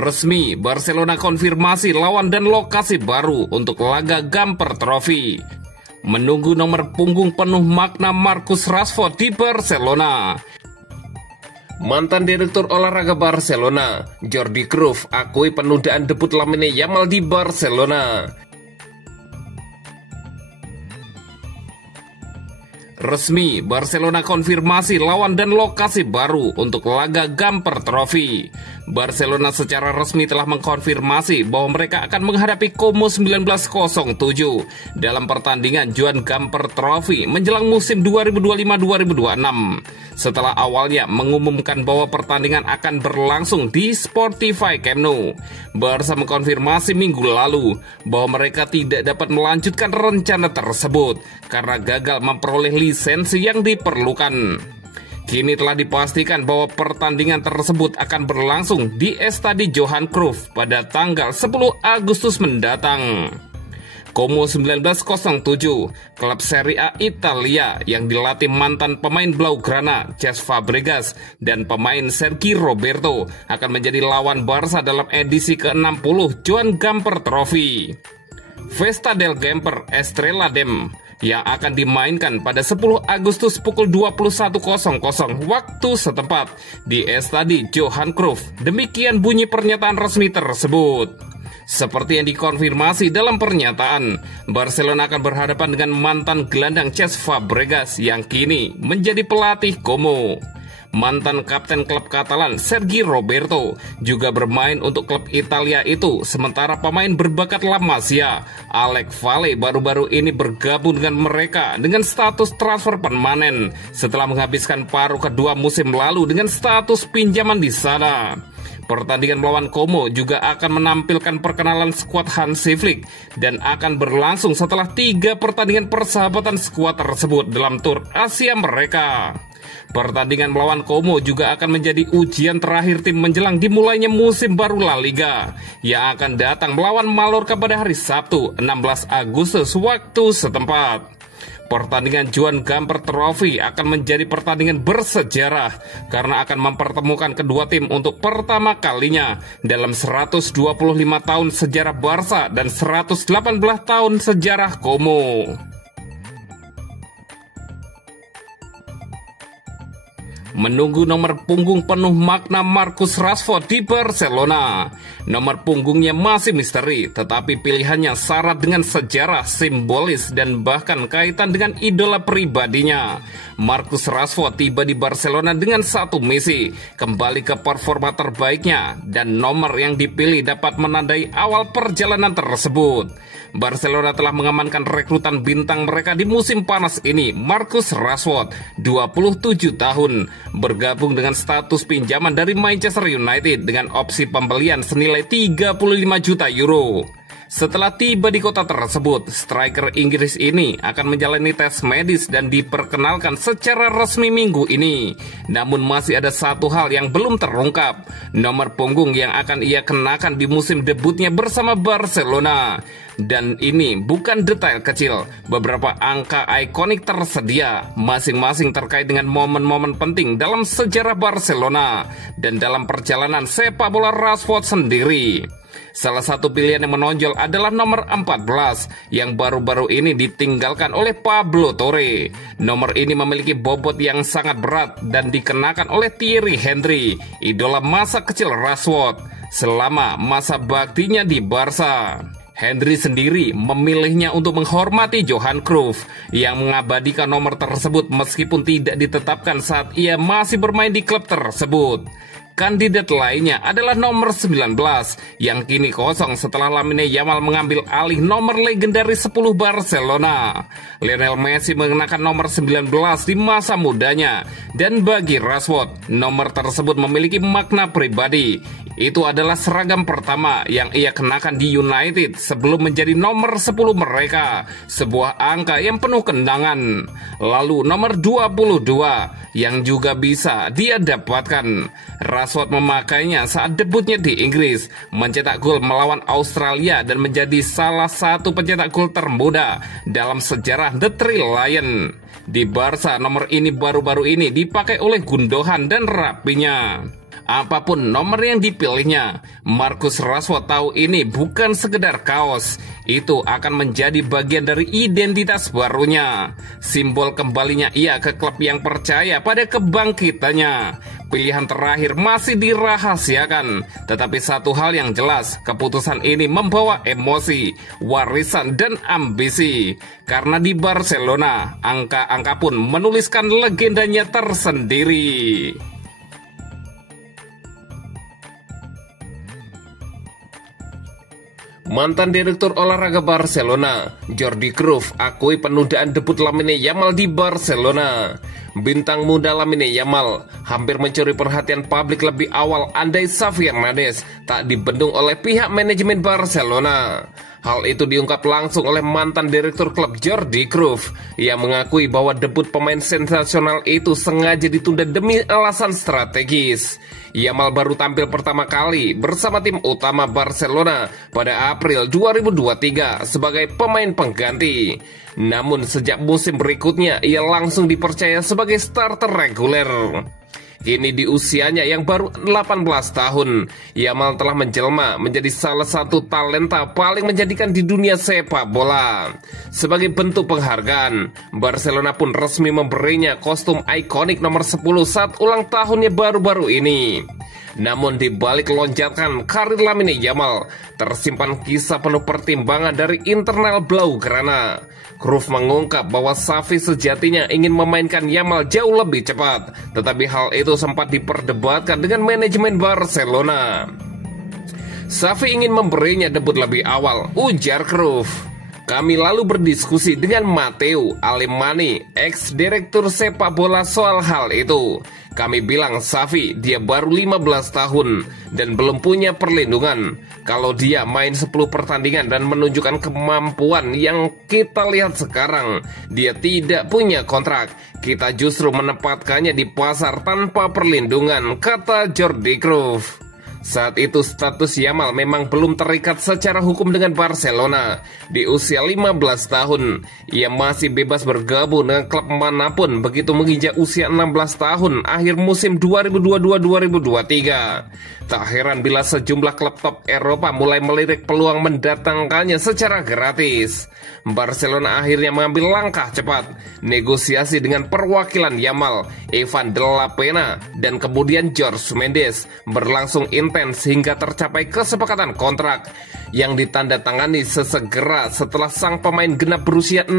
Resmi, Barcelona konfirmasi lawan dan lokasi baru untuk laga Gamper Trophy. Menunggu nomor punggung penuh makna Marcus Rashford di Barcelona. Mantan Direktur Olahraga Barcelona, Jordi Cruyff, akui penundaan debut Lamine Yamal di Barcelona. Resmi, Barcelona konfirmasi lawan dan lokasi baru untuk laga Gamper Trophy. Barcelona secara resmi telah mengkonfirmasi bahwa mereka akan menghadapi Como 1907 dalam pertandingan Joan Gamper Trophy menjelang musim 2025-2026. Setelah awalnya mengumumkan bahwa pertandingan akan berlangsung di Spotify Camp Nou, Barca mengkonfirmasi minggu lalu bahwa mereka tidak dapat melanjutkan rencana tersebut karena gagal memperoleh lisensi yang diperlukan. Kini telah dipastikan bahwa pertandingan tersebut akan berlangsung di Estadi Johan Cruyff pada tanggal 10 Agustus mendatang. Como 1907, klub Serie A Italia yang dilatih mantan pemain Blaugrana Cesc Fabregas dan pemain Sergi Roberto akan menjadi lawan Barca dalam edisi ke-60 Joan Gamper Trophy. Festa del Gamper Estrella Damm yang akan dimainkan pada 10 Agustus pukul 21.00 waktu setempat di Estadi Johan Cruyff. Demikian bunyi pernyataan resmi tersebut. Seperti yang dikonfirmasi dalam pernyataan, Barcelona akan berhadapan dengan mantan gelandang Cesc Fabregas yang kini menjadi pelatih Como. Mantan kapten klub Katalan Sergi Roberto juga bermain untuk klub Italia itu, sementara pemain berbakat La Masia Alex Valle baru-baru ini bergabung dengan mereka dengan status transfer permanen setelah menghabiskan paruh kedua musim lalu dengan status pinjaman di sana. Pertandingan melawan Como juga akan menampilkan perkenalan skuad Hansi Flick dan akan berlangsung setelah 3 pertandingan persahabatan skuad tersebut dalam tur Asia mereka. Pertandingan melawan Como juga akan menjadi ujian terakhir tim menjelang dimulainya musim baru La Liga yang akan datang melawan Mallorca pada hari Sabtu 16 Agustus waktu setempat. Pertandingan Joan Gamper Trophy akan menjadi pertandingan bersejarah karena akan mempertemukan kedua tim untuk pertama kalinya dalam 125 tahun sejarah Barca dan 118 tahun sejarah Como. Menunggu nomor punggung penuh makna Marcus Rashford di Barcelona. Nomor punggungnya masih misteri, tetapi pilihannya syarat dengan sejarah, simbolis, dan bahkan kaitan dengan idola pribadinya. Marcus Rashford tiba di Barcelona dengan satu misi, kembali ke performa terbaiknya, dan nomor yang dipilih dapat menandai awal perjalanan tersebut. Barcelona telah mengamankan rekrutan bintang mereka di musim panas ini. Marcus Rashford, 27 tahun, bergabung dengan status pinjaman dari Manchester United dengan opsi pembelian senilai 35 juta euro. Setelah tiba di kota tersebut, striker Inggris ini akan menjalani tes medis dan diperkenalkan secara resmi minggu ini. Namun masih ada satu hal yang belum terungkap, nomor punggung yang akan ia kenakan di musim debutnya bersama Barcelona. Dan ini bukan detail kecil, beberapa angka ikonik tersedia, masing-masing terkait dengan momen-momen penting dalam sejarah Barcelona dan dalam perjalanan sepak bola Rashford sendiri. Salah satu pilihan yang menonjol adalah nomor 14 yang baru-baru ini ditinggalkan oleh Pablo Torre. Nomor ini memiliki bobot yang sangat berat dan dikenakan oleh Thierry Henry, idola masa kecil Rashford, selama masa baktinya di Barca. Henry sendiri memilihnya untuk menghormati Johan Cruyff yang mengabadikan nomor tersebut meskipun tidak ditetapkan saat ia masih bermain di klub tersebut. Kandidat lainnya adalah nomor 19 yang kini kosong setelah Lamine Yamal mengambil alih nomor legendaris 10 Barcelona. Lionel Messi mengenakan nomor 19 di masa mudanya, dan bagi Rashford, nomor tersebut memiliki makna pribadi. Itu adalah seragam pertama yang ia kenakan di United sebelum menjadi nomor 10 mereka, sebuah angka yang penuh kenangan. Lalu nomor 22 yang juga bisa dia dapatkan. Rashford memakainya saat debutnya di Inggris, mencetak gol melawan Australia dan menjadi salah satu pencetak gol termuda dalam sejarah The Three Lion. Di Barca, nomor ini baru-baru ini dipakai oleh Gundogan dan rapinya. apapun nomor yang dipilihnya. Marcus Rashford tahu ini bukan sekedar kaos, itu akan menjadi bagian dari identitas barunya. Simbol kembalinya ia ke klub yang percaya pada kebangkitannya. Pilihan terakhir masih dirahasiakan, tetapi satu hal yang jelas, keputusan ini membawa emosi, warisan, dan ambisi. Karena di Barcelona, angka-angka pun menuliskan legendanya tersendiri. Mantan Direktur Olahraga Barcelona, Jordi Cruyff, akui penundaan debut Lamine Yamal di Barcelona. Bintang muda Lamine Yamal hampir mencuri perhatian publik lebih awal andai Xavi Hernandez tak dibendung oleh pihak manajemen Barcelona. Hal itu diungkap langsung oleh mantan direktur klub Jordi Cruyff. Ia mengakui bahwa debut pemain sensasional itu sengaja ditunda demi alasan strategis. Yamal baru tampil pertama kali bersama tim utama Barcelona pada April 2023 sebagai pemain pengganti. Namun sejak musim berikutnya ia langsung dipercaya sebagai starter reguler. Kini di usianya yang baru 18 tahun, Yamal telah menjelma menjadi salah satu talenta paling menjadikan di dunia sepak bola. Sebagai bentuk penghargaan, Barcelona pun resmi memberinya kostum ikonik nomor 10 saat ulang tahunnya baru-baru ini. Namun di balik lonjakan karir Lamine Yamal, tersimpan kisah penuh pertimbangan dari internal Blaugrana. Cruyff mengungkap bahwa Xavi sejatinya ingin memainkan Yamal jauh lebih cepat, tetapi hal itu sempat diperdebatkan dengan manajemen Barcelona. Xavi ingin memberinya debut lebih awal, ujar Cruyff. Kami lalu berdiskusi dengan Matteo Alemany, ex-direktur sepak bola soal hal itu. Kami bilang Xavi dia baru 15 tahun dan belum punya perlindungan. Kalau dia main 10 pertandingan dan menunjukkan kemampuan yang kita lihat sekarang, dia tidak punya kontrak. Kita justru menempatkannya di pasar tanpa perlindungan, kata Jordi Cruyff. Saat itu status Yamal memang belum terikat secara hukum dengan Barcelona. Di usia 15 tahun, ia masih bebas bergabung dengan klub manapun begitu menginjak usia 16 tahun akhir musim 2022-2023. Tak heran bila sejumlah klub top Eropa mulai melirik peluang mendatangkannya secara gratis. Barcelona akhirnya mengambil langkah cepat, negosiasi dengan perwakilan Yamal, Evan de la Pena, dan kemudian Jorge Mendes berlangsung intens hingga tercapai kesepakatan kontrak yang ditandatangani sesegera setelah sang pemain genap berusia 16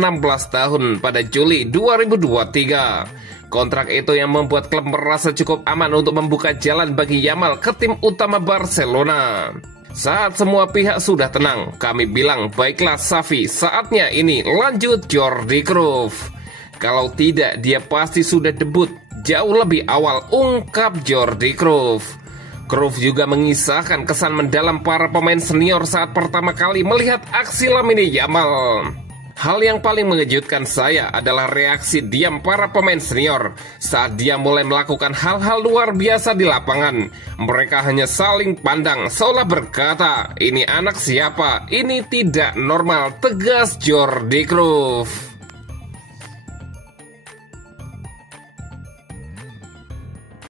tahun pada Juli 2023. Kontrak itu yang membuat klub merasa cukup aman untuk membuka jalan bagi Yamal ke tim utama Barcelona. Saat semua pihak sudah tenang, kami bilang, baiklah Xavi, saatnya ini, lanjut Jordi Cruyff. Kalau tidak, dia pasti sudah debut jauh lebih awal, ungkap Jordi Cruyff. Cruyff juga mengisahkan kesan mendalam para pemain senior saat pertama kali melihat aksi Lamine Yamal. Hal yang paling mengejutkan saya adalah reaksi diam para pemain senior saat dia mulai melakukan hal-hal luar biasa di lapangan. Mereka hanya saling pandang seolah berkata, ini anak siapa? Ini tidak normal, tegas Jordi Cruyff.